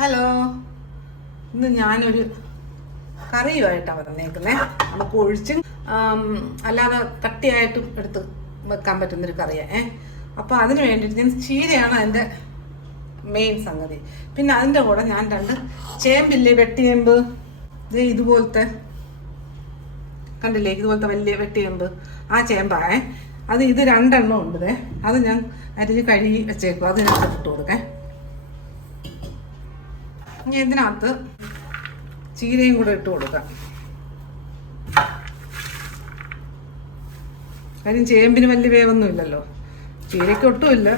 Hello, ഇന്ന് ഞാനൊരു കറിയുമായിട്ടാണ് വന്നേക്കുന്നത്. നമുക്ക് ഒഴിച്ചും അല്ലാതെ കട്ടിയായിട്ടും എടുത്ത് വെക്കാൻ പറ്റുന്നൊരു കറിയാണ്. അപ്പോൾ അതിന് വേണ്ടിയിട്ട് ഞാൻ ചീരയാണ് അതിൻ്റെ മെയിൻ സംഗതി. പിന്നെ അതിൻ്റെ കൂടെ ഞാൻ 2 ചേമ്പില്ലേ, വെട്ടിയേമ്പ്, ഇതുപോലത്തെ കണ്ടില്ലേ, ഇതുപോലത്തെ വലിയ വെട്ടിയേമ്പ്, ആ ചേമ്പാണ് അത്. ഇത് 2 എണ്ണം ഉണ്ട്. അത് ഞാൻ അരിഞ്ഞ് കഴുകി വെച്ചേക്കും. അത് ഞാൻ ഇട്ട് കൊടുക്കാം. ഇനി ഇതിനകത്ത് ചീരയും കൂടെ ഇട്ട് കൊടുക്കാം. കാര്യം ചേമ്പിന് വലിയ വേവൊന്നും ഇല്ലല്ലോ, ചീരയ്ക്ക് ഒട്ടുമില്ല.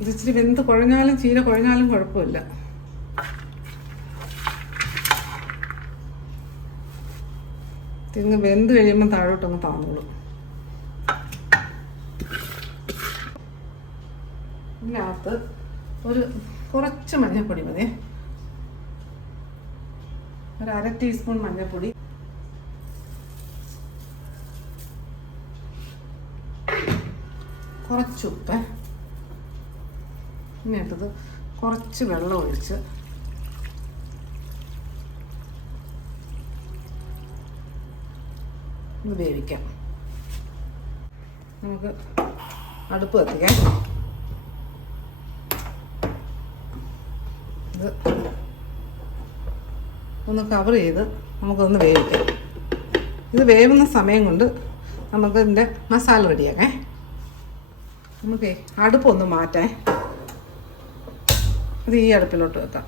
ഇത് ഇച്ചിരി വെന്ത് കുഴഞ്ഞാലും ചീര കുഴഞ്ഞാലും കുഴപ്പമില്ല. തിങ്ങ് വെന്ത് കഴിയുമ്പോൾ താഴോട്ടൊന്ന് താന്നോളും. ഇതിനകത്ത് കുറച്ച് മഞ്ഞൾപ്പൊടി മതി, ഒരു 1/2 ടീസ്പൂൺ മഞ്ഞൾപ്പൊടി, കുറച്ച് ഉപ്പ്, ഇനിയത്തത് കുറച്ച് വെള്ളം ഒഴിച്ച് ഒന്ന് വേവിക്കാം. നമുക്ക് അടുപ്പ് കത്തിക്കാം. ഇത് ഒന്ന് കവർ ചെയ്ത് നമുക്കൊന്ന് വേവിക്കാം. ഇത് വേവുന്ന സമയം കൊണ്ട് നമുക്ക് ഇതിൻ്റെ മസാല റെഡിയാക്കേ. നമുക്കേ അടുപ്പൊന്ന് മാറ്റാം. ഇത് ഈ അടുപ്പിലോട്ട് വെക്കാം.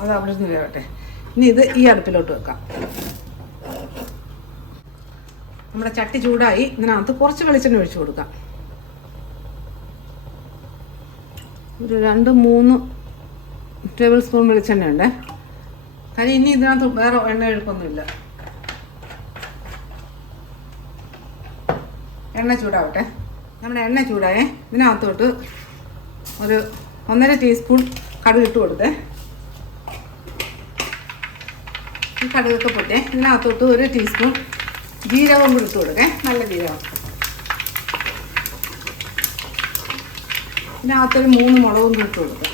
അത് അവിടെ നിന്ന് വേവട്ടെ. ഇനി ഇത് ഈ അടുപ്പിലോട്ട് വെക്കാം. നമ്മുടെ ചട്ടി ചൂടായി. ഇതിനകത്ത് കുറച്ച് വെളിച്ചെണ്ണ ഒഴിച്ചു കൊടുക്കാം. ഒരു 2-3 ടേബിൾ സ്പൂൺ വെളിച്ചെണ്ണ ഉണ്ട്. കാര്യം ഇനി ഇതിനകത്ത് വേറെ എണ്ണ ഒഴുക്കൊന്നുമില്ല. എണ്ണ ചൂടാവട്ടെ. നമ്മുടെ എണ്ണ ചൂടായേ. ഇതിനകത്തോട്ട് ഒരു 1.5 ടീസ്പൂൺ കടുക് ഇട്ട് കൊടുത്തേ. ഈ കടുകൊക്കെ പൊട്ടേ. ഇതിനകത്തോട്ട് 1 ടീസ്പൂൺ ജീരകം കൂടി ഇട്ട് കൊടുക്കേ, നല്ല ജീരകം. ഇതിനകത്തൊരു 3 മുളകും ഇട്ട് കൊടുക്കാം.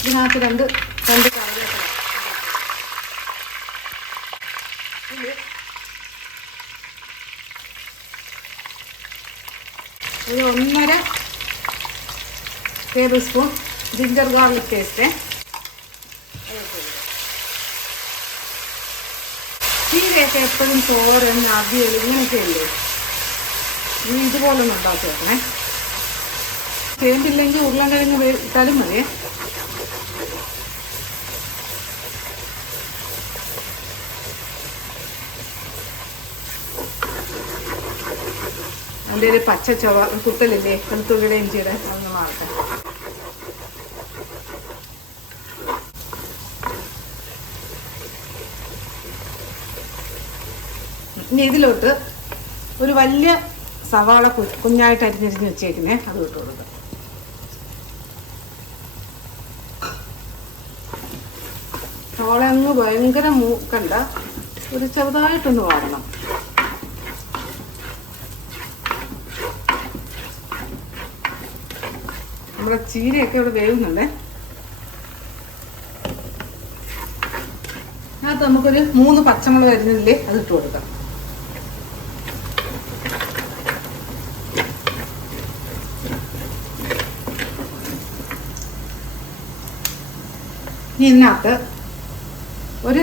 ഇതിനകത്ത് രണ്ട് കറിവേപ്പില, ഒരു 1.5 table spoon ginger garlic paste. ചീരയൊക്കെ എപ്പോഴും തോരൻ, അവിയൽ ഇങ്ങനെയൊക്കെ അല്ലേ, ഇനി ഇതുപോലൊന്നും ഉണ്ടാക്കി വെക്കണേ. ചേമ്പില്ലെങ്കിൽ ഉരുളൻകിഴങ്ങ് ഇട്ടാലും മതി. അതിൻ്റെ ഒരു പച്ച ചുവ കുത്തലില്ലേ, വെളുത്തുള്ളിയുടെ ഇഞ്ചിയുടെ, അതൊന്ന് മാറട്ടെ. ഇനി ഇതിലോട്ട് ഒരു വലിയ സവാള കുഞ്ഞായിട്ട് അരിഞ്ഞരിഞ്ഞ് വെച്ചേക്കുന്നേ, അത് ഇട്ട് കൊടുക്കാം. സവാള അങ്ങ് ഭയങ്കര മൂക്കണ്ട, ഒരു ചെറുതായിട്ടൊന്ന് വാടണം. നമ്മുടെ ചീരയൊക്കെ ഇവിടെ വേവുന്നുണ്ടേ. അതിനകത്ത് നമുക്കൊരു 3 പച്ചമുളക് അരിഞ്ഞില്ലേ, അത് ഇട്ട് കൊടുക്കാം. ഇതിനകത്ത് 1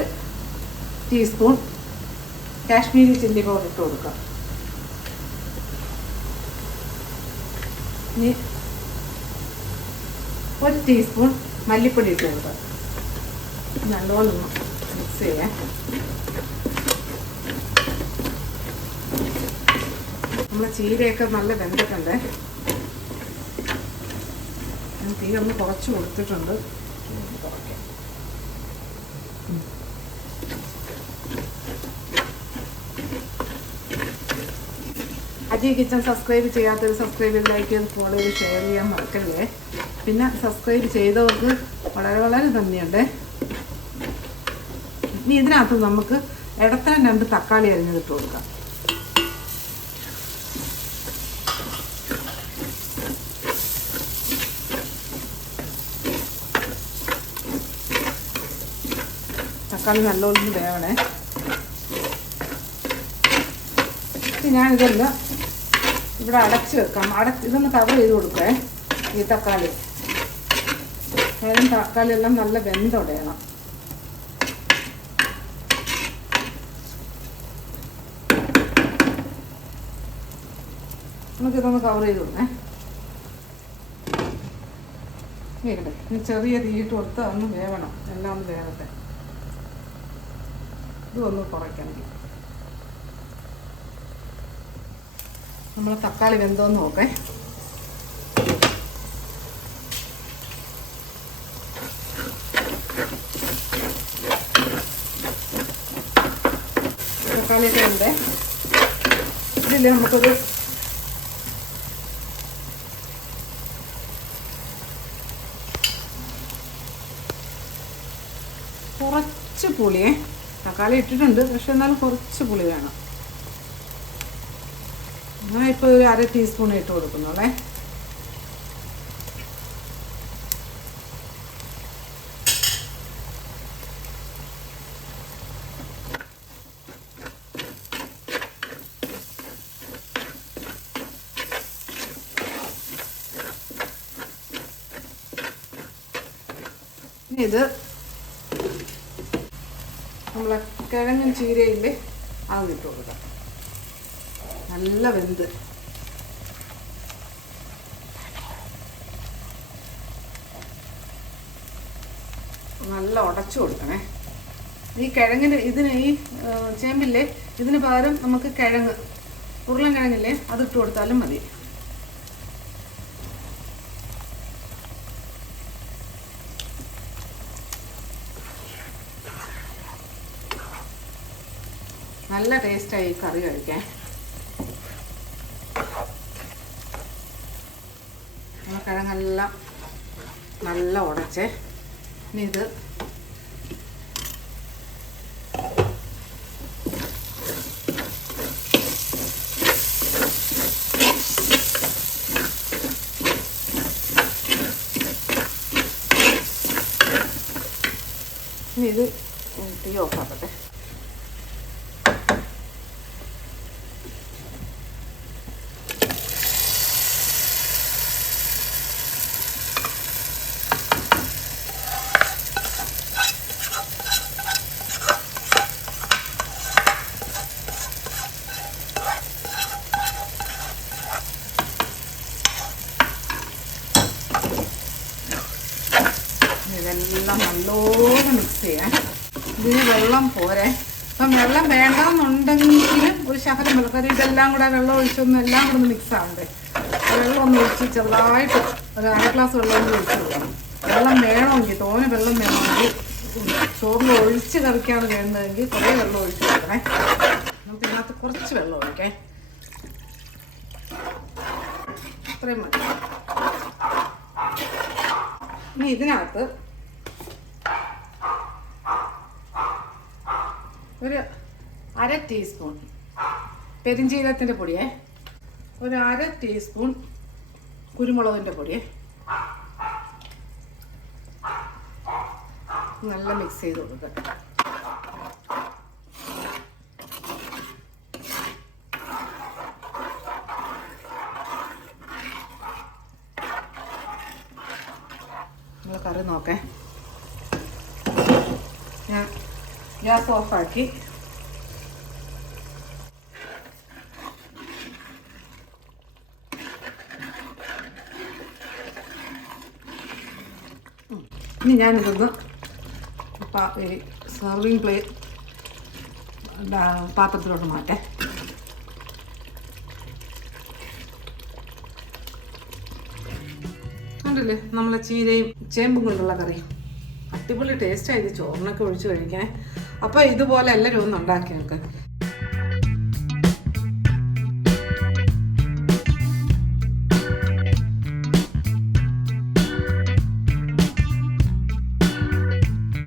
ടീസ്പൂൺ കാശ്മീരി ചില്ലി പൗഡർ ഇട്ട് കൊടുക്കാം. ഇനി 1 ടീസ്പൂൺ മല്ലിപ്പൊടി ഇട്ട് കൊടുക്കാം. നല്ലോണം മിക്സ് ചെയ്യാം. നമ്മുടെ ചീരയൊക്കെ നല്ല വെന്തിട്ടുണ്ട്. തീ ഒന്ന് കുറച്ച് കൊടുത്തിട്ടുണ്ട്. അജി കിച്ചൺ സബ്സ്ക്രൈബ് ചെയ്യാത്തവർ സബ്സ്ക്രൈബ് ചെയ്ത്, ലൈക്ക് ചെയ്ത്, ഫോളോ ചെയ്ത്, ഷെയർ ചെയ്യാൻ മറക്കല്ലേ. പിന്നെ സബ്സ്ക്രൈബ് ചെയ്തവർക്ക് വളരെ വളരെ നന്ദിയുണ്ട്. ഇനി ഇതിനകത്ത് നമുക്ക് ഇടത്തരം 2 തക്കാളി അരിഞ്ഞിട്ട് കൊടുക്കാം. തക്കാളി നല്ലോണം വേവണേ. ഞാനിതൊന്ന് ഇവിടെ അടച്ച് വെക്കാം. ഇതൊന്ന് കവർ ചെയ്ത് കൊടുക്കേ. ഈ തക്കാളി തക്കാളി എല്ലാം നല്ല വെന്തുടയണം. നമുക്കിതൊന്ന് കവർ ചെയ്ത് കൊടുക്കേ. വേകട്ടെ. ഇനി ചെറിയ തീയിട്ട് കൊടുത്ത് ഒന്ന് വേവണം. എല്ലാം ഒന്ന് വേവട്ടെ. ഇതൊന്ന് കുറയ്ക്കണം. നമ്മൾ തക്കാളി വെന്തോന്ന് നോക്കേ. തക്കാളിയൊക്കെ ഉണ്ട്. ഇതിൽ നമുക്കൊരു കുറച്ച് പുളിയേ. തക്കാളി ഇട്ടിട്ടുണ്ട്, പക്ഷെ എന്നാലും കുറച്ച് പുളി വേണം. ഞാൻ ഇപ്പോൾ ഒരു 1/2 ടീസ്പൂൺ ഇട്ട് കൊടുക്കുന്നുള്ളേ. ഇത് നമ്മളെ കിഴങ്ങും ചീരയില്ലേ അത് ഇട്ട് കൊടുക്കാം. നല്ല വെന്ത് നല്ല ഉടച്ചു കൊടുക്കണേ. ഈ കിഴങ്ങിന് ഇതിന് ഈ ചേമ്പില്ലേ ഇതിന് പകരം നമുക്ക് കിഴങ്ങ് ഉരുളൻ കിഴങ്ങില്ലേ അതിട്ട് കൊടുത്താലും മതി. നല്ല ടേസ്റ്റായി ഈ കറി കഴിക്കാൻ. കിഴങ്ങെല്ലാം നല്ല ഉടച്ചേ. ഇനി ഇത് തീ ഓഫാക്കട്ടെ. ഇതെല്ലാം നല്ലോണം മിക്സ് ചെയ്യാം. ഇതിന് വെള്ളം പോരെ. അപ്പം വെള്ളം വേണ്ടെന്നുണ്ടെങ്കിലും ഒരു ശകലം വെള്ളം, കാര്യം ഇതെല്ലാം കൂടെ വെള്ളം ഒഴിച്ചൊന്നും എല്ലാം കൂടെ ഒന്ന് മിക്സ് ആവണ്ടേ. വെള്ളം ഒന്ന് ഒഴിച്ച് ചെറുതായിട്ട് ഒരു 1/2 ഗ്ലാസ് വെള്ളം ഒന്ന് ഒഴിച്ച് കൊടുക്കണം. വെള്ളം വേണമെങ്കിൽ തോനെ വെള്ളം വേണമെങ്കിൽ ചോറിൽ ഒഴിച്ച് കറിക്കാണ് വേണ്ടതെങ്കിൽ കുറേ വെള്ളം ഒഴിച്ച് കൊടുക്കണേ. നമുക്ക് ഇതിനകത്ത് കുറച്ച് വെള്ളം ഒഴിക്കേ. ഇത്രയും മതി. ഇനി ഇതിനകത്ത് ഒരു 1/2 ടീസ്പൂൺ പെരിഞ്ചീരകത്തിൻ്റെ പൊടിയേ, ഒരു 1/2 ടീസ്പൂൺ കുരുമുളകിൻ്റെ പൊടിയേ, നല്ല മിക്സ് ചെയ്ത് കൊടുക്കുക. നമ്മൾ കറി നോക്കേ. ഞാൻ ഗ്യാസ് ഓഫാക്കി ഇനി ഞാനിതൊന്ന് സെർവിങ് പാത്രത്തിലോട്ട് മാറ്റേ. കണ്ടില്ലേ നമ്മളെ ചീരയും ചേമ്പും കൊണ്ടുള്ള കറി. അടിപൊളി ടേസ്റ്റായി ഇത് ചോറിനൊക്കെ ഒഴിച്ച് കഴിക്കാൻ. അപ്പോൾ ഇതുപോലെ എല്ലാവരും ഒന്ന് ഉണ്ടാക്കി നോക്കാം.